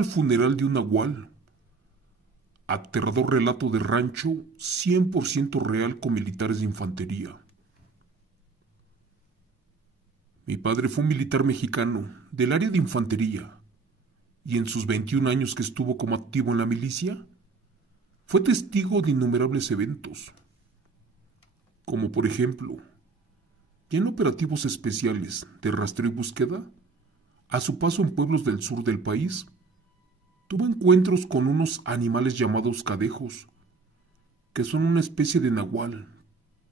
al funeral de un nahual. Aterrador relato de rancho 100% real con militares de infantería. Mi padre fue un militar mexicano del área de infantería y en sus 21 años que estuvo como activo en la milicia, fue testigo de innumerables eventos, como por ejemplo, ya en operativos especiales de rastreo y búsqueda, a su paso en pueblos del sur del país, tuvo encuentros con unos animales llamados cadejos, que son una especie de nahual,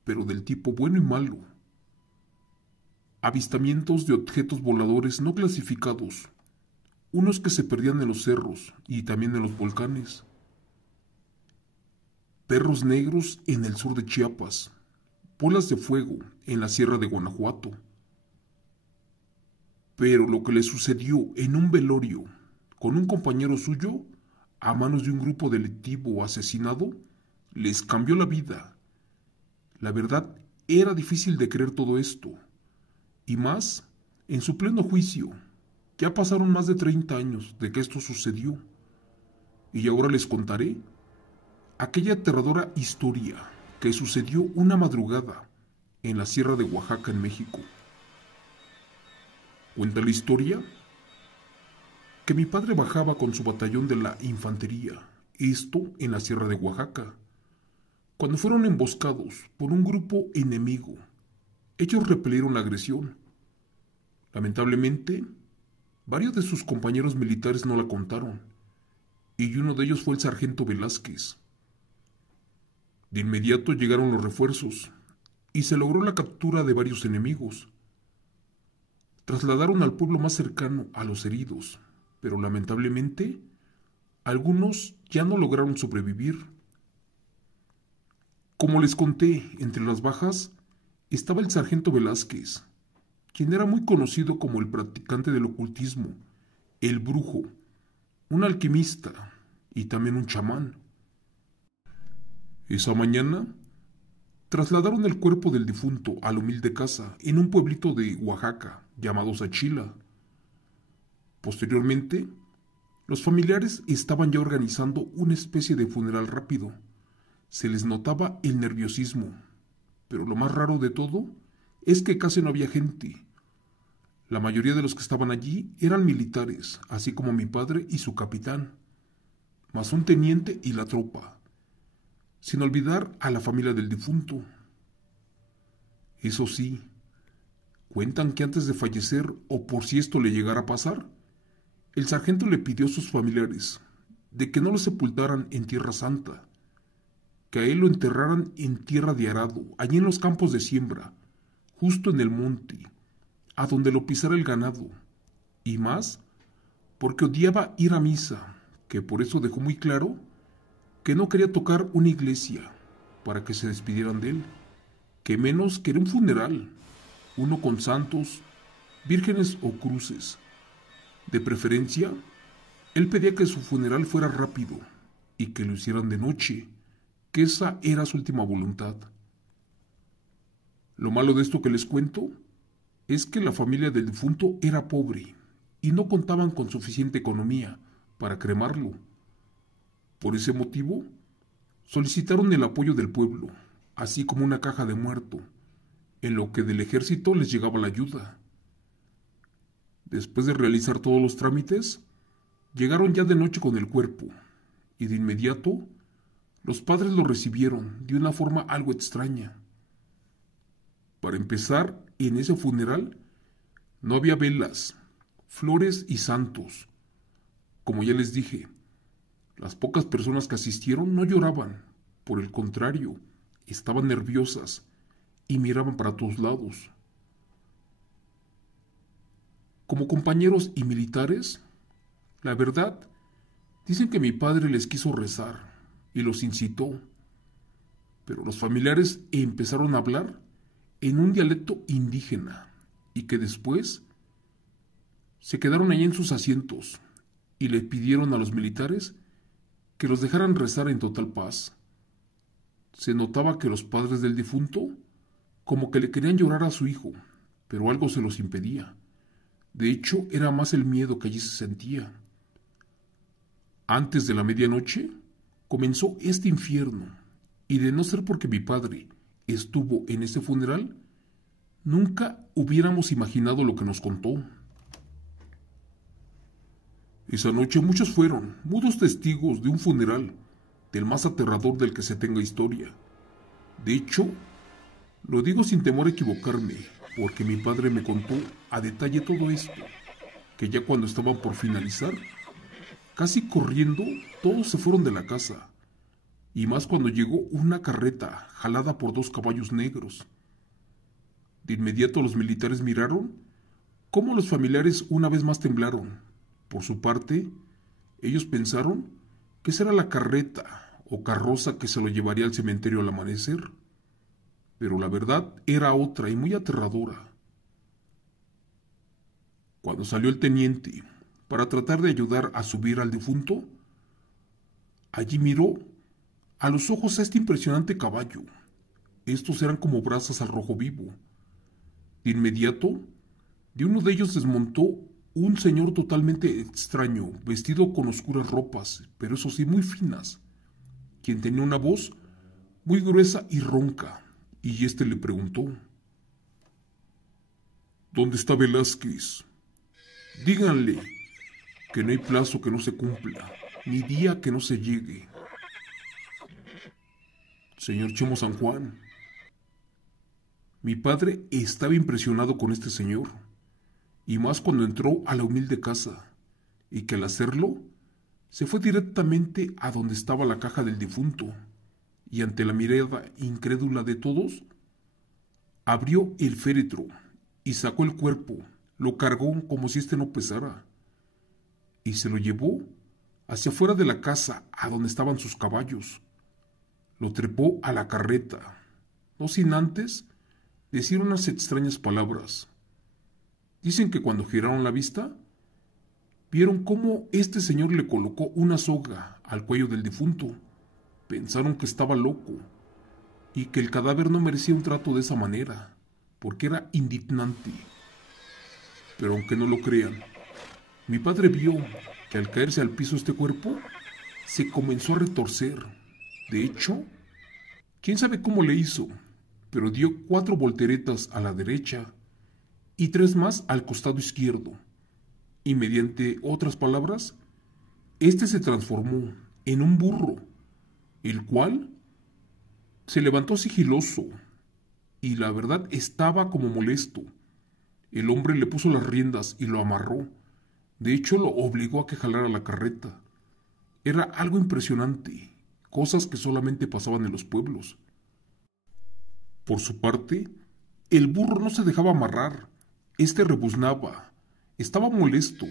pero del tipo bueno y malo. Avistamientos de objetos voladores no clasificados, unos que se perdían en los cerros y también en los volcanes. Perros negros en el sur de Chiapas, bolas de fuego en la sierra de Guanajuato. Pero lo que le sucedió en un velorio con un compañero suyo a manos de un grupo delictivo asesinado les cambió la vida. La verdad, era difícil de creer todo esto, y más en su pleno juicio. Ya pasaron más de 30 años de que esto sucedió, y ahora les contaré aquella aterradora historia que sucedió una madrugada en la Sierra de Oaxaca, en México. Cuenta la historia que mi padre bajaba con su batallón de la infantería, esto en la Sierra de Oaxaca, cuando fueron emboscados por un grupo enemigo. Ellos repelieron la agresión. Lamentablemente, varios de sus compañeros militares no la contaron, y uno de ellos fue el sargento Velázquez. De inmediato llegaron los refuerzos, y se logró la captura de varios enemigos. Trasladaron al pueblo más cercano a los heridos, pero lamentablemente, algunos ya no lograron sobrevivir. Como les conté, entre las bajas estaba el sargento Velázquez, quien era muy conocido como el practicante del ocultismo, el brujo, un alquimista y también un chamán. Esa mañana, trasladaron el cuerpo del difunto a la humilde casa en un pueblito de Oaxaca llamado Sachila. Posteriormente, los familiares estaban ya organizando una especie de funeral rápido. Se les notaba el nerviosismo, pero lo más raro de todo es que casi no había gente. La mayoría de los que estaban allí eran militares, así como mi padre y su capitán, más un teniente y la tropa, sin olvidar a la familia del difunto. Eso sí, cuentan que antes de fallecer, o por si esto le llegara a pasar, el sargento le pidió a sus familiares de que no lo sepultaran en Tierra Santa, que a él lo enterraran en tierra de arado, allí en los campos de siembra, justo en el monte, a donde lo pisara el ganado, y más porque odiaba ir a misa, que por eso dejó muy claro que no quería tocar una iglesia para que se despidieran de él, que menos quería un funeral, uno con santos, vírgenes o cruces. De preferencia, él pedía que su funeral fuera rápido y que lo hicieran de noche, que esa era su última voluntad. Lo malo de esto que les cuento es que la familia del difunto era pobre y no contaban con suficiente economía para cremarlo. Por ese motivo, solicitaron el apoyo del pueblo, así como una caja de muerto, en lo que del ejército les llegaba la ayuda. Después de realizar todos los trámites, llegaron ya de noche con el cuerpo, y de inmediato los padres lo recibieron de una forma algo extraña. Para empezar, en ese funeral no había velas, flores y santos. Como ya les dije, las pocas personas que asistieron no lloraban, por el contrario, estaban nerviosas y miraban para todos lados. Como compañeros y militares, la verdad, dicen que mi padre les quiso rezar y los incitó, pero los familiares empezaron a hablar en un dialecto indígena y que después se quedaron allí en sus asientos y le pidieron a los militares que los dejaran rezar en total paz. Se notaba que los padres del difunto como que le querían llorar a su hijo, pero algo se los impedía. De hecho, era más el miedo que allí se sentía. Antes de la medianoche comenzó este infierno, y de no ser porque mi padre estuvo en ese funeral, nunca hubiéramos imaginado lo que nos contó. Esa noche muchos fueron mudos testigos de un funeral, del más aterrador del que se tenga historia. De hecho, lo digo sin temor a equivocarme, porque mi padre me contó a detalle todo esto, que ya cuando estaban por finalizar, casi corriendo, todos se fueron de la casa, y más cuando llegó una carreta jalada por 2 caballos negros. De inmediato los militares miraron cómo los familiares una vez más temblaron. Por su parte, ellos pensaron que esa era la carreta o carroza que se lo llevaría al cementerio al amanecer. Pero la verdad era otra y muy aterradora. Cuando salió el teniente para tratar de ayudar a subir al difunto, allí miró a los ojos a este impresionante caballo. Estos eran como brasas al rojo vivo. De inmediato, de uno de ellos desmontó un señor totalmente extraño, vestido con oscuras ropas, pero eso sí muy finas, quien tenía una voz muy gruesa y ronca, y éste le preguntó: ¿Dónde está Velázquez? Díganle que no hay plazo que no se cumpla, ni día que no se llegue. Señor Chemo San Juan. Mi padre estaba impresionado con este señor, y más cuando entró a la humilde casa, y que al hacerlo, se fue directamente a donde estaba la caja del difunto, y ante la mirada incrédula de todos, abrió el féretro y sacó el cuerpo, lo cargó como si éste no pesara, y se lo llevó hacia afuera de la casa a donde estaban sus caballos. Lo trepó a la carreta, no sin antes decir unas extrañas palabras. Dicen que cuando giraron la vista, vieron cómo este señor le colocó una soga al cuello del difunto. Pensaron que estaba loco y que el cadáver no merecía un trato de esa manera, porque era indignante. Pero aunque no lo crean, mi padre vio que al caerse al piso este cuerpo, se comenzó a retorcer. De hecho, quién sabe cómo le hizo, pero dio 4 volteretas a la derecha y 3 más al costado izquierdo, y mediante otras palabras, este se transformó en un burro, el cual se levantó sigiloso, y la verdad estaba como molesto. El hombre le puso las riendas y lo amarró. De hecho, lo obligó a que jalara la carreta. Era algo impresionante, cosas que solamente pasaban en los pueblos. Por su parte, el burro no se dejaba amarrar. Este rebuznaba, estaba molesto,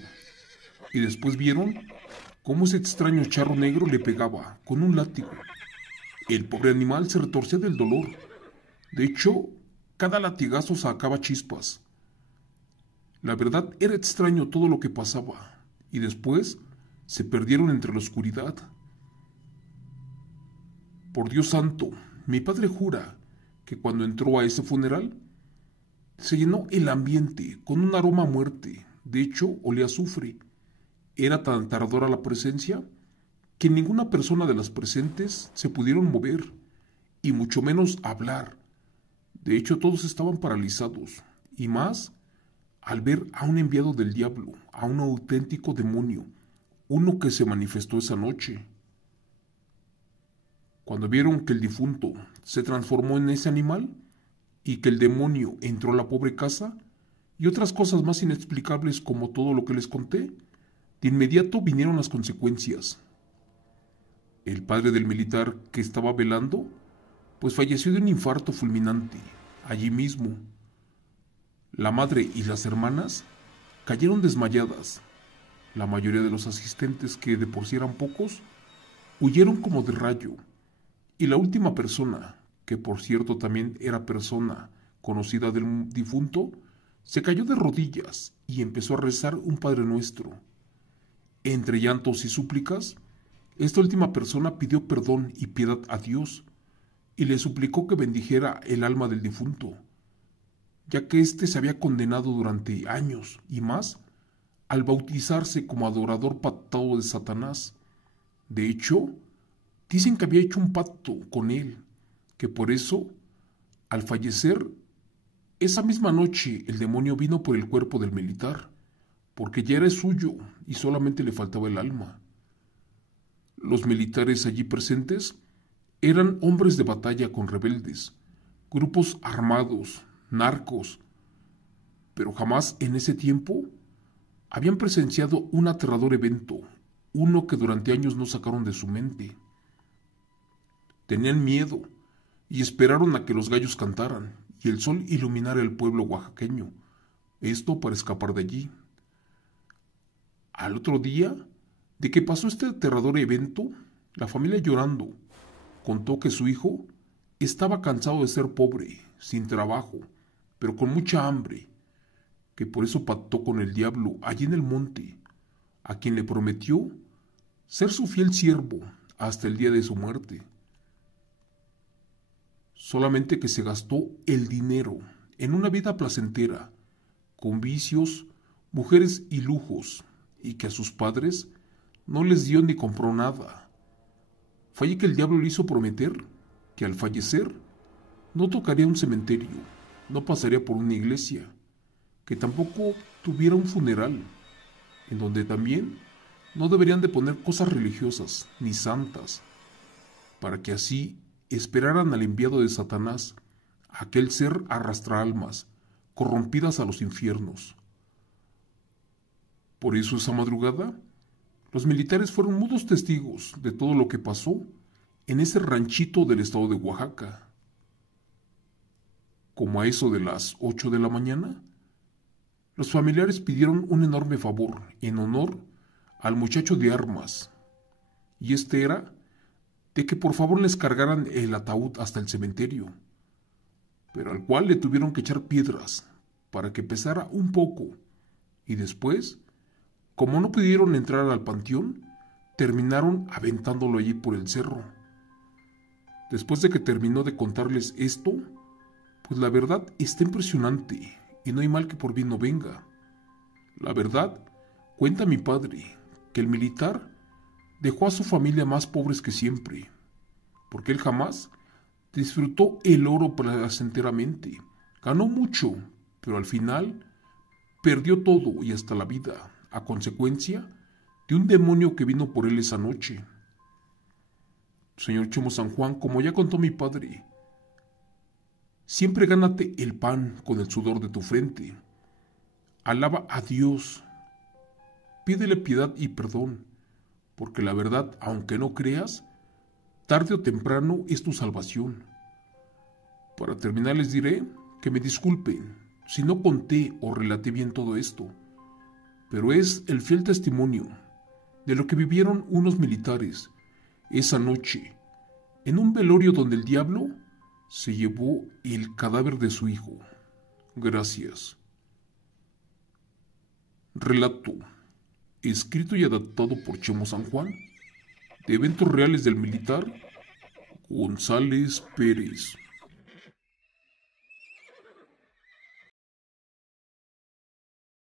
y después vieron cómo ese extraño charro negro le pegaba con un látigo. El pobre animal se retorcía del dolor. De hecho, cada latigazo sacaba chispas. La verdad era extraño todo lo que pasaba, y después se perdieron entre la oscuridad. Por Dios santo, mi padre jura que cuando entró a ese funeral, se llenó el ambiente con un aroma a muerte. De hecho, olía a azufre. Era tan aterradora la presencia que ninguna persona de las presentes se pudieron mover, y mucho menos hablar. De hecho, todos estaban paralizados, y más al ver a un enviado del diablo, a un auténtico demonio, uno que se manifestó esa noche. Cuando vieron que el difunto se transformó en ese animal, y que el demonio entró a la pobre casa, y otras cosas más inexplicables como todo lo que les conté, de inmediato vinieron las consecuencias. El padre del militar que estaba velando, pues falleció de un infarto fulminante, allí mismo. La madre y las hermanas cayeron desmayadas. La mayoría de los asistentes, que de por sí eran pocos, huyeron como de rayo, y la última persona, que por cierto también era persona conocida del difunto, se cayó de rodillas y empezó a rezar un Padre Nuestro. Entre llantos y súplicas, esta última persona pidió perdón y piedad a Dios, y le suplicó que bendijera el alma del difunto, ya que éste se había condenado durante años y más al bautizarse como adorador pactado de Satanás, De hecho, dicen que había hecho un pacto con él, que por eso, al fallecer, esa misma noche el demonio vino por el cuerpo del militar, porque ya era suyo y solamente le faltaba el alma. Los militares allí presentes eran hombres de batalla con rebeldes, grupos armados, narcos, pero jamás en ese tiempo habían presenciado un aterrador evento, uno que durante años no sacaron de su mente. Tenían miedo y esperaron a que los gallos cantaran y el sol iluminara el pueblo oaxaqueño, esto para escapar de allí. Al otro día de que pasó este aterrador evento, la familia llorando contó que su hijo estaba cansado de ser pobre, sin trabajo, pero con mucha hambre, que por eso pactó con el diablo allí en el monte, a quien le prometió ser su fiel siervo hasta el día de su muerte. Solamente que se gastó el dinero en una vida placentera, con vicios, mujeres y lujos, y que a sus padres no les dio ni compró nada. Fue allí que el diablo le hizo prometer que al fallecer no tocaría un cementerio, no pasaría por una iglesia, que tampoco tuviera un funeral, en donde también no deberían de poner cosas religiosas ni santas, para que así esperaran al enviado de Satanás, aquel ser arrastra almas, corrompidas a los infiernos. Por eso esa madrugada, los militares fueron mudos testigos de todo lo que pasó en ese ranchito del estado de Oaxaca. Como a eso de las 8 de la mañana, los familiares pidieron un enorme favor en honor al muchacho de armas, y este era de que por favor les cargaran el ataúd hasta el cementerio, pero al cual le tuvieron que echar piedras para que pesara un poco, y después, como no pudieron entrar al panteón, terminaron aventándolo allí por el cerro. Después de que terminó de contarles esto, pues la verdad está impresionante y no hay mal que por bien no venga. La verdad, cuenta mi padre, que el militar dejó a su familia más pobres que siempre, porque él jamás disfrutó el oro placenteramente. Ganó mucho, pero al final perdió todo y hasta la vida, a consecuencia de un demonio que vino por él esa noche. Señor Chemo San Juan, como ya contó mi padre, siempre gánate el pan con el sudor de tu frente. Alaba a Dios, pídele piedad y perdón, porque la verdad, aunque no creas, tarde o temprano es tu salvación. Para terminar les diré que me disculpen si no conté o relaté bien todo esto, pero es el fiel testimonio de lo que vivieron unos militares esa noche en un velorio donde el diablo se llevó el cadáver de su hijo. Gracias. Relato, escrito y adaptado por Chemo San Juan, de eventos reales del militar González Pérez.